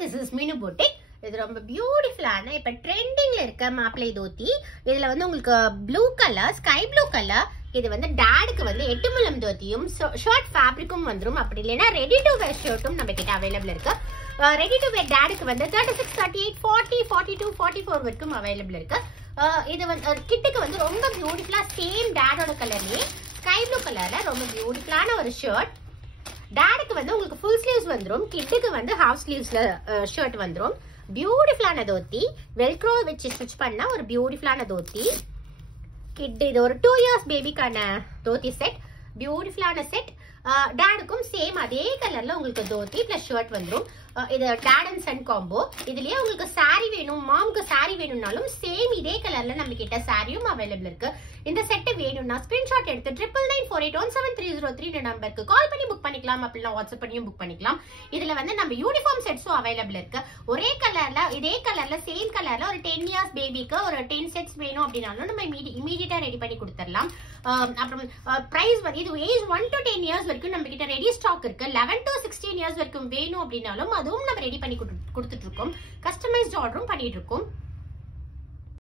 this is Minu Boutique. இது ரொம்ப பியூட்டிஃபுல்லான இப்ப ட்ரெண்டிங்ல இருக்க மாப்பிளை தோத்தி. இதுல வந்து உங்களுக்கு blue colour, sky blue colour. இது வந்து டாடுக்கு வந்து 8 முழம் தோத்தியும் ஷர்ட் ஃபேப்ரிக்கும் வந்துரும். அப்படி இல்லைன்னா ரெடி டு வேர் ஷர்ட்டும் நம்ம கிட்ட அவைலபிள் இருக்கு. ரெடி டு வேர் டாடுக்கு வந்து 36, 38, 40, 42, 44 வரைக்கும் அவைலபிள் இருக்கு. இது வந்து கிட்டுக்கு வந்து ரொம்ப பியூட்டிஃபுல்லா சேம் டாடோட கலர்லயே ஸ்கை ப்ளூ கலர்ல ரொம்ப பியூட்டிஃபுல்லான ஒரு ஷர்ட். டாடுக்கு வந்து உங்களுக்கு ஃபுல் ஸ்லீவ்ஸ் வந்துரும். கிட்டுக்கு வந்து ஹாஃப் ஸ்லீவ்ஸ்ல ஷர்ட் வந்துரும். பியூட்டிஃபுல்லான தோத்தி, வெல்க்ரோ வச்சு ஸ்டிச் பண்ண ஒரு பியூட்டிஃபுல்லான தோத்தி. கிட் இது ஒரு 2 years பேபிக்கான தோத்தி செட். பியூட்டிஃபுல்லான செட். டாடுக்கும் சேம் அதே கலர்ல உங்களுக்கு தோத்தி பிளஸ் ஷர்ட் வந்துரும். இது டாட் அண்ட் சன் காம்போ. இதுலயே உங்களுக்கு சாரி வேணும், மாம்க்கு சாரி வேணும்னாலும் சேம் இதே கலர்ல நம்ம கிட்ட சாரியும் அவைலபிள் இருக்கு. இந்த செட் வேணும்னா ஸ்கிரீன்ஷாட் எடுத்து 99981730 நம்பருக்கு கால் பண்ணி புக் பண்ணிக்கலாம். அப்படின்னா வாட்ஸ்அப் பண்ணியும் புக் பண்ணிக்கலாம். இதுல வந்து நம்ம யூனிஃபார்ம் செட்ஸும் அவைலபிள் இருக்கு. ஒரே கலர்ல இதே கலர்ல சேம் கலர்ல ஒரு 10 years பேபிக்கு ஒரு 10 செட்ஸ் வேணும் அப்படின்னாலும் நம்ம இமீடியட்டா ரெடி பண்ணி கொடுத்துடலாம். அப்புறம் பிரைஸ் வந்து இது ஏஜ் 1 to 10 years வரைக்கும் நம்ம கிட்ட ரெடி ஸ்டாக் இருக்கு. 11 to 16 years வரைக்கும் வேணும் அப்படின்னாலும் அதுவும் நம்ம ரெடி பண்ணி கொடுத்துட்டு இருக்கோம். கஸ்டமைஸ்ட் ஆர்டரும் பண்ணிட்டு இருக்கோம்.